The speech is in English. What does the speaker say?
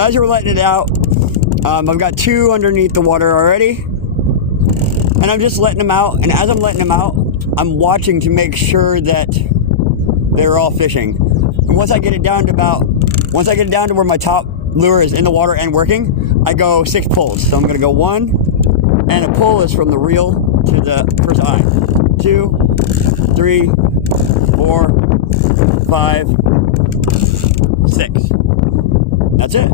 As you're letting it out, I've got 2 underneath the water already, and I'm just letting them out. And as I'm letting them out, I'm watching to make sure that they're all fishing. And once I get it down to where my top lure is in the water and working, I go 6 pulls. So I'm gonna go 1, and a pull is from the reel to the first eye. 2, 3, 4, 5, 6. That's it.